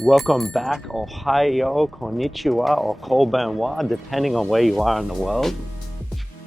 Welcome back, Ohio, Konnichiwa, or Konbanwa, depending on where you are in the world.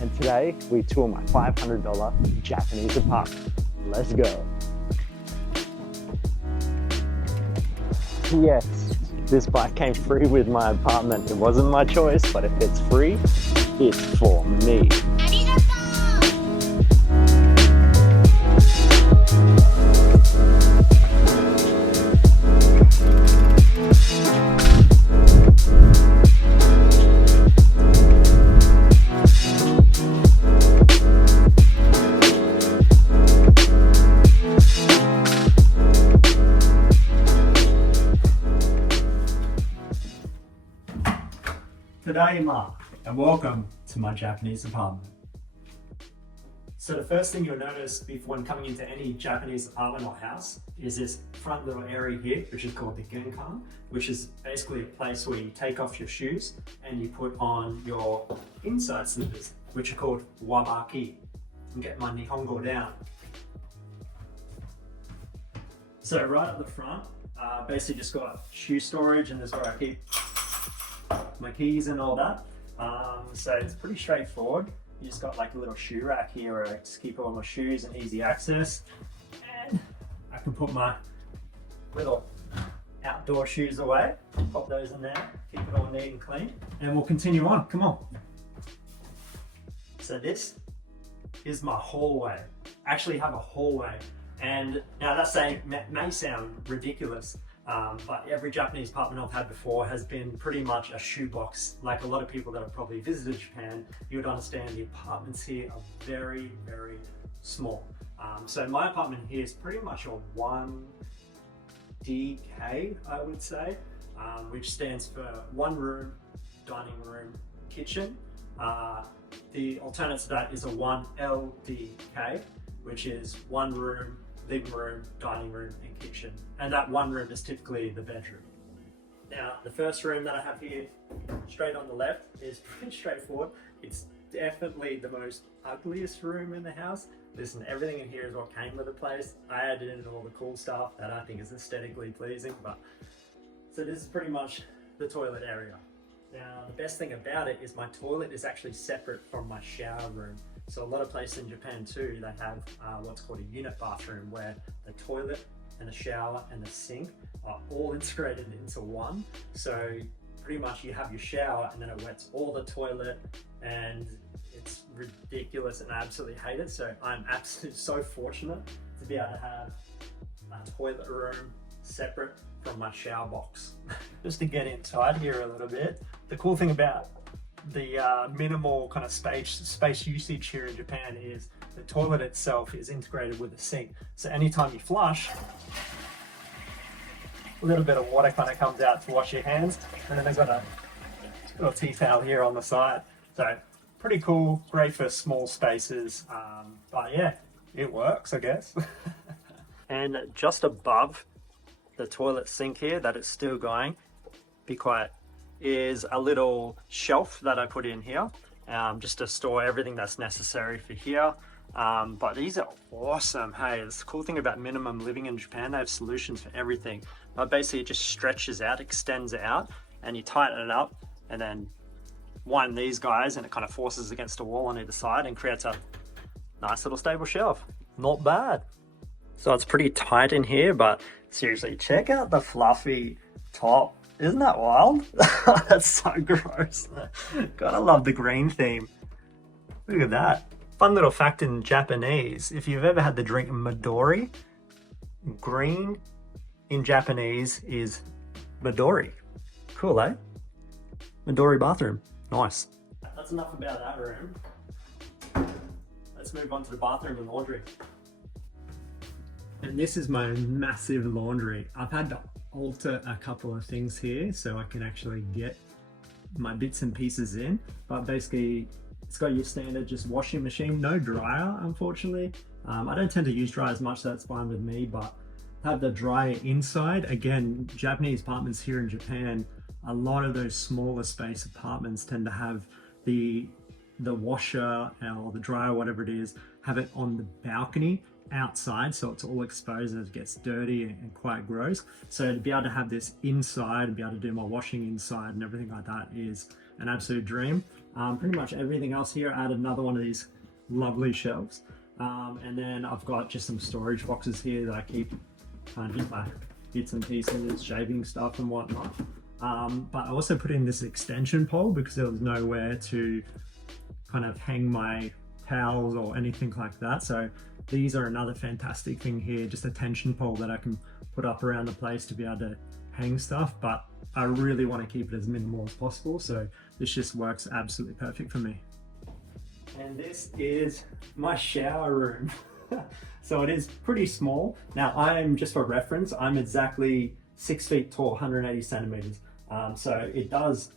And today we tour my $500 Japanese apartment. Let's go. Yes, this bike came free with my apartment. It wasn't my choice, but if it's free, it's for me. Tadaima, and welcome to my Japanese apartment. So the first thing you'll notice when coming into any Japanese apartment or house is this front little area here, which is called the genkan, which is basically a place where you take off your shoes and you put on your inside slippers, which are called wabaki. I'm getting my Nihongo down. So right at the front, basically just got shoe storage, and this is where I keep my keys and all that. So it's pretty straightforward. You just got like a little shoe rack here where I just keep all my shoes and easy access. And I can put my little outdoor shoes away, pop those in there, keep it all neat and clean. And we'll continue on, come on. So this is my hallway. I actually have a hallway. And now that may sound ridiculous, but every Japanese apartment I've had before has been pretty much a shoebox. Like a lot of people that have probably visited Japan, you would understand the apartments here are very, very small. So my apartment here is pretty much a 1DK, I would say, which stands for one room, dining room, kitchen. The alternate to that is a 1LDK, which is one room, living room, dining room, and kitchen. And that one room is typically the bedroom. Now, the first room that I have here, straight on the left, is pretty straightforward. It's definitely the most ugliest room in the house. Listen, everything in here is what came with the place. I added in all the cool stuff that I think is aesthetically pleasing, so this is pretty much the toilet area. Now, the best thing about it is my toilet is actually separate from my shower room. So a lot of places in Japan too, they have what's called a unit bathroom, where the toilet and the shower and the sink are all integrated into one. So pretty much you have your shower and then it wets all the toilet, and it's ridiculous and I absolutely hate it. So I'm absolutely so fortunate to be able to have a toilet room separate from my shower box. Just to get inside here a little bit, the cool thing about the minimal kind of space usage here in Japan is the toilet itself is integrated with the sink. So anytime you flush, a little bit of water kind of comes out to wash your hands, and then they've got a little tea towel here on the side. So pretty cool, great for small spaces, but yeah, it works, I guess. And just above the toilet sink here, that it's still going, be quiet, is a little shelf that I put in here, just to store everything that's necessary for here. But these are awesome. Hey, the cool thing about minimum living in Japan, they have solutions for everything. But basically it just stretches out, extends out, and you tighten it up, and then wind these guys, and it kind of forces against a wall on either side and creates a nice little stable shelf. Not bad. So it's pretty tight in here, but seriously, check out the fluffy top. Isn't that wild? That's so gross. Gotta love the green theme. Look at that. Fun little fact in Japanese, if you've ever had the drink Midori, green in Japanese is Midori. Cool, eh? Midori bathroom. Nice. That's enough about that room. Let's move on to the bathroom and laundry. And this is my massive laundry. I've had to alter a couple of things here so I can actually get my bits and pieces in, but basically it's got your standard just washing machine, no dryer unfortunately. I don't tend to use dryer as much, so that's fine with me, but have the dryer inside. Again, Japanese apartments here in Japan, a lot of those smaller space apartments tend to have the washer or the dryer, whatever it is, have it on the balcony, outside, so it's all exposed and it gets dirty and quite gross. So to be able to have this inside and be able to do my washing inside and everything like that is an absolute dream. Pretty much everything else here, I added another one of these lovely shelves. And then I've got just some storage boxes here that I keep kind of my bits and pieces, shaving stuff and whatnot. But I also put in this extension pole because there was nowhere to kind of hang my towels or anything like that. So these are another fantastic thing here, just a tension pole that I can put up around the place to be able to hang stuff, but I really want to keep it as minimal as possible. So this just works absolutely perfect for me. And this is my shower room. So it is pretty small. Now I'm, just for reference, I'm exactly 6 feet tall, 180 centimeters. So it does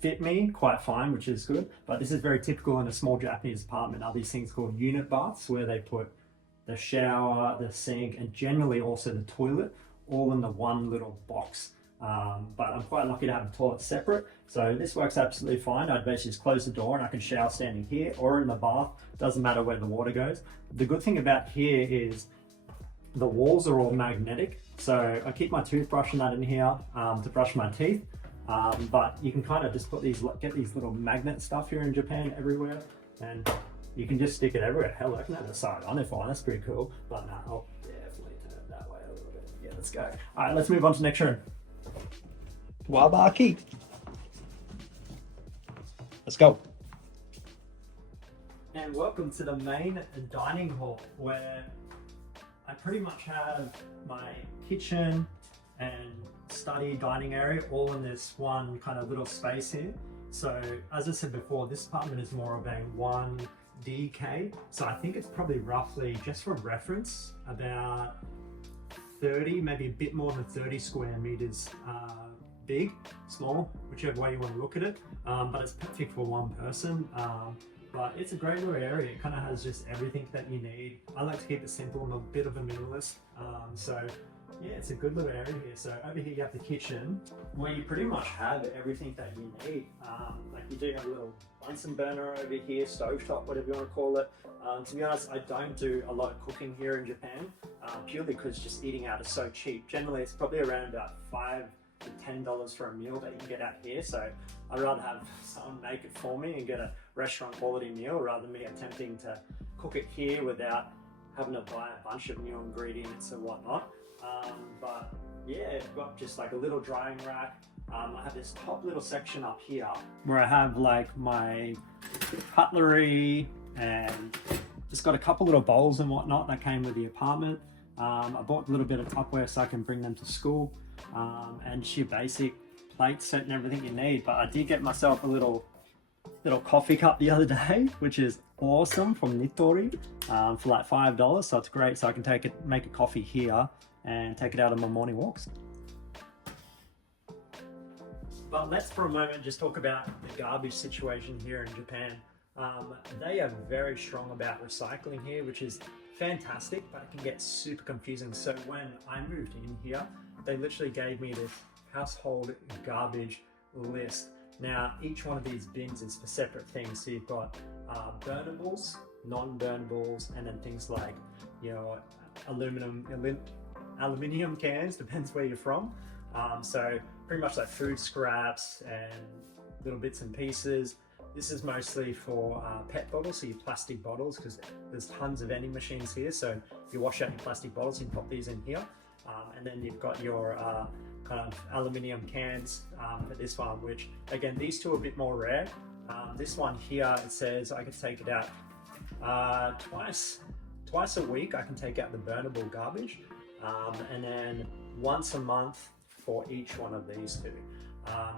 fit me quite fine, which is good, but this is very typical in a small Japanese apartment. Are these things called unit baths, where they put the shower, the sink, and generally also the toilet all in the one little box. But I'm quite lucky to have the toilet separate, so this works absolutely fine. I'd basically just close the door and I can shower standing here or in the bath, doesn't matter where the water goes. The good thing about here is the walls are all magnetic, so I keep my toothbrush and that in here to brush my teeth. But you can kind of just put these, get these little magnet stuff here in Japan everywhere, and you can just stick it everywhere. Hell, I can have a side on if I want, that's pretty cool. But no, I'll definitely turn it that way a little bit. Yeah, let's go. All right, let's move on to the next room. Wabaki. Let's go. And welcome to the main dining hall, where I pretty much have my kitchen and study dining area all in this one kind of little space here. So as I said before, this apartment is more of a 1DK. So I think it's probably roughly, just for reference, about 30, maybe a bit more than 30 square meters big, small, whichever way you want to look at it. But it's perfect for one person. But it's a great little area. It kind of has just everything that you need. I like to keep it simple. I'm a bit of a minimalist. So yeah, it's a good little area here. So over here you have the kitchen, where you pretty much have everything that you need. Like you do have a little Bunsen burner over here, stovetop, whatever you want to call it. To be honest, I don't do a lot of cooking here in Japan, purely because just eating out is so cheap. Generally, it's probably around about $5 to $10 for a meal that you can get out here. So I'd rather have someone make it for me and get a restaurant quality meal rather than me attempting to cook it here without having to buy a bunch of new ingredients and whatnot. But yeah, I've got just like a little drying rack. I have this top little section up here where I have like my cutlery and just got a couple little bowls and whatnot that came with the apartment. I bought a little bit of Tupperware so I can bring them to school, and just your basic plate set and everything you need. But I did get myself a little coffee cup the other day, which is awesome, from Nitori, for like $5. So it's great. So I can make a coffee here and take it out on my morning walks. But let's for a moment just talk about the garbage situation here in Japan. They are very strong about recycling here, which is fantastic, but it can get super confusing. So when I moved in here, they literally gave me this household garbage list. Now, each one of these bins is for separate things. So you've got burnables, non-burnables, and then things like, you know, aluminium cans, depends where you're from. So pretty much like food scraps and little bits and pieces. This is mostly for PET bottles, so your plastic bottles, because there's tons of vending machines here. So if you wash out your plastic bottles, you can pop these in here. And then you've got your kind of aluminium cans for this one, which again, these two are a bit more rare. This one here, it says I can take it out twice a week. I can take out the burnable garbage, and then once a month for each one of these two.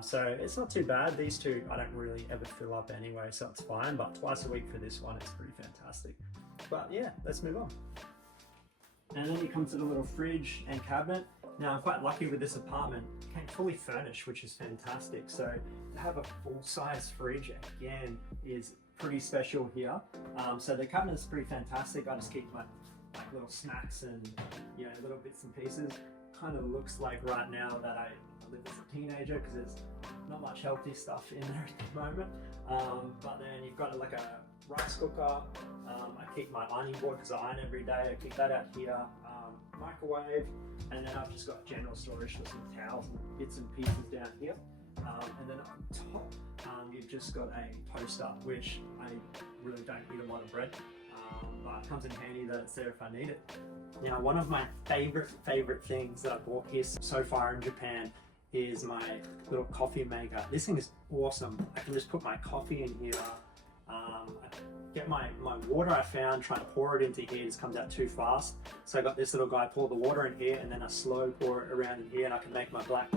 So it's not too bad. These two I don't really ever fill up anyway, so it's fine, but twice a week for this one is pretty fantastic. But yeah, let's move on. And then you come to the little fridge and cabinet. Now I'm quite lucky with this apartment, it came fully furnished, which is fantastic. So to have a full-size fridge again is pretty special here. So the cabinet is pretty fantastic. I just keep my little snacks and, you know, little bits and pieces. kind of looks like right now that I live as a teenager, because there's not much healthy stuff in there at the moment. But then you've got like a rice cooker. I keep my ironing board because I iron every day. I keep that out here. Microwave, and then I've just got general storage for some towels and bits and pieces down here. And then on top, you've just got a toaster, which I really don't eat a lot of bread, but it comes in handy that it's there if I need it. Now, one of my favorite things that I bought here so far in Japan is my little coffee maker. This thing is awesome. I can just put my coffee in here. I get my water I found, trying to pour it into here just comes out too fast. So I got this little guy pour the water in here, and then I slow pour it around in here, and I can make my black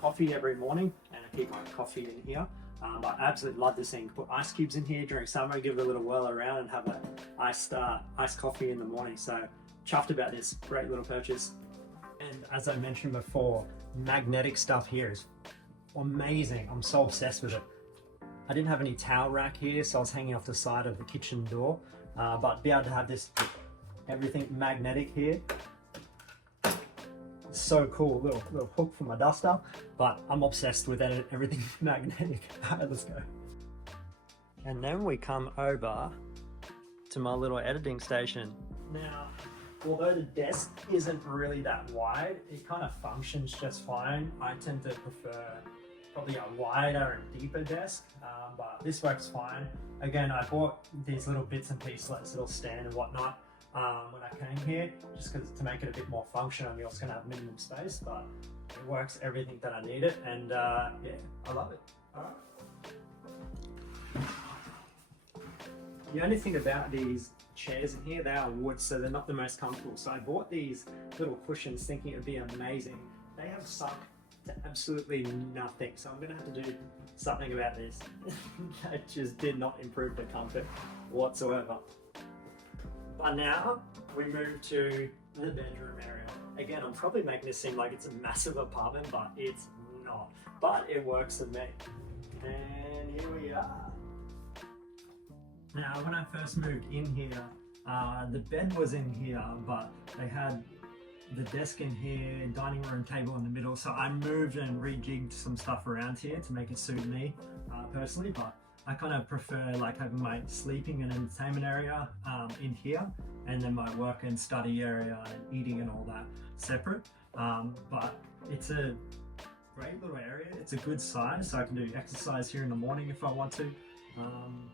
coffee every morning, and I keep my coffee in here. I absolutely love this thing. Put ice cubes in here during summer, give it a little whirl around, and have an iced coffee in the morning. So chuffed about this, great little purchase. And as I mentioned before, magnetic stuff here is amazing. I'm so obsessed with it. I didn't have any towel rack here, so I was hanging off the side of the kitchen door, but be able to have this, everything magnetic here. It's so cool, little hook for my duster, but I'm obsessed with it, everything magnetic. All right, let's go. And then we come over to my little editing station. Now, although the desk isn't really that wide, it kind of functions just fine. I tend to prefer probably a wider and deeper desk, but this works fine. Again, I bought these little bits and pieces, like this little stand and whatnot, when I came here, just because to make it a bit more functional. I was going to have minimum space, but it works everything that I need it, and yeah, I love it. All right. The only thing about these chairs in here, they are wood, so they're not the most comfortable. So I bought these little cushions thinking it'd be amazing. They have sunk to absolutely nothing, so I'm gonna have to do something about this. That just did not improve the comfort whatsoever. But now we move to the bedroom area. Again, I'm probably making this seem like it's a massive apartment, but it's not. But it works for me. And here we are. Now, when I first moved in here, the bed was in here, but they had the desk in here, dining room table in the middle. So I moved and rejigged some stuff around here to make it suit me personally, but I kind of prefer like having my sleeping and entertainment area in here, and then my work and study area and eating and all that separate. But it's a great little area. It's a good size, so I can do exercise here in the morning if I want to.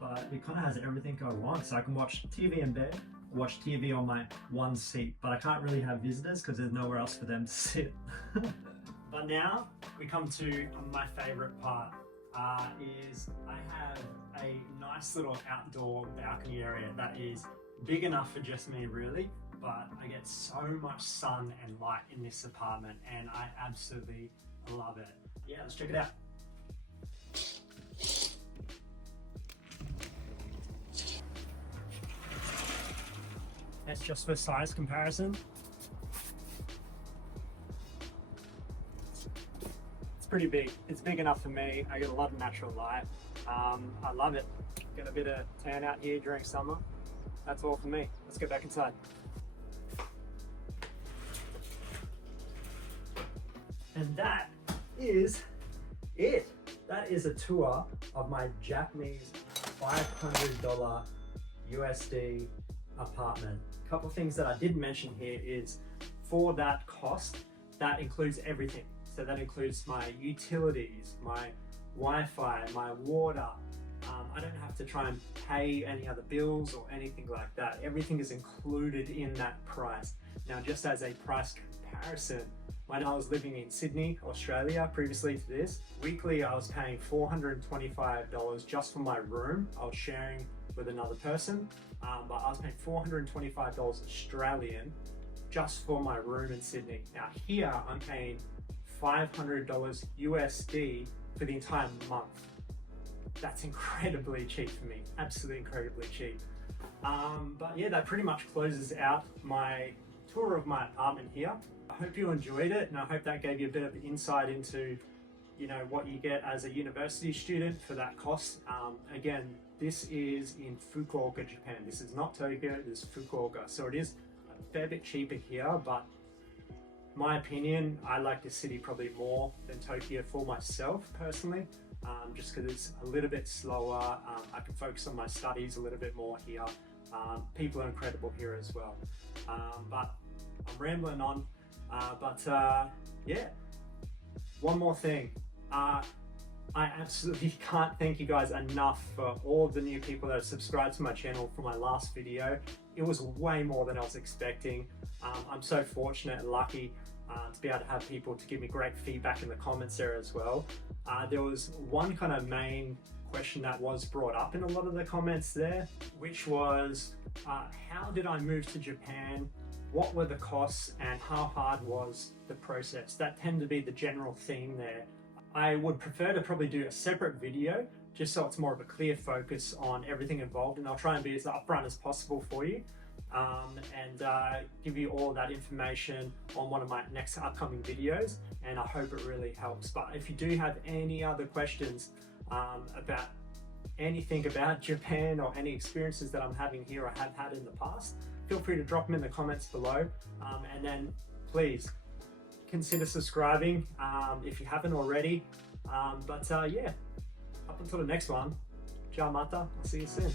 But it kind of has everything I want, so I can watch TV in bed, watch TV on my one seat, but I can't really have visitors because there's nowhere else for them to sit. But now we come to my favorite part, is I have a nice little outdoor balcony area that is big enough for just me really, but I get so much sun and light in this apartment, and I absolutely love it. Yeah, let's check it out. That's just for size comparison. It's pretty big. It's big enough for me. I get a lot of natural light. I love it. Get a bit of tan out here during summer. That's all for me. Let's get back inside. And that is it. That is a tour of my Japanese $500 USD apartment. A couple of things that I did mention here is, for that cost, that includes everything. So that includes my utilities, my Wi-Fi, my water. I don't have to try and pay any other bills or anything like that. Everything is included in that price. Now, just as a price comparison, when I was living in Sydney, Australia, previously to this, weekly I was paying $425 just for my room. I was sharing with another person, but I was paying $425 Australian just for my room in Sydney. Now here I'm paying $500 USD for the entire month. That's incredibly cheap for me, absolutely incredibly cheap. But yeah, that pretty much closes out my tour of my apartment here. I hope you enjoyed it, and I hope that gave you a bit of insight into, you know, what you get as a university student for that cost. Again, this is in Fukuoka, Japan. This is not Tokyo, this is Fukuoka. So it is a fair bit cheaper here, but my opinion, I like the city probably more than Tokyo for myself personally, just because it's a little bit slower. I can focus on my studies a little bit more here. People are incredible here as well. But I'm rambling on. Yeah, one more thing. I absolutely can't thank you guys enough for all the new people that have subscribed to my channel for my last video. It was way more than I was expecting. I'm so fortunate and lucky to be able to have people to give me great feedback in the comments there as well. There was one kind of main question that was brought up in a lot of the comments there, which was how did I move to Japan? What were the costs and how hard was the process? That tended to be the general theme there. I would prefer to probably do a separate video just so it's more of a clear focus on everything involved, and I'll try and be as upfront as possible for you and give you all that information on one of my next upcoming videos, and I hope it really helps. But if you do have any other questions about anything about Japan or any experiences that I'm having here or have had in the past, feel free to drop them in the comments below, and then please consider subscribing if you haven't already. Yeah, up until the next one, ciao mata, I'll see you soon.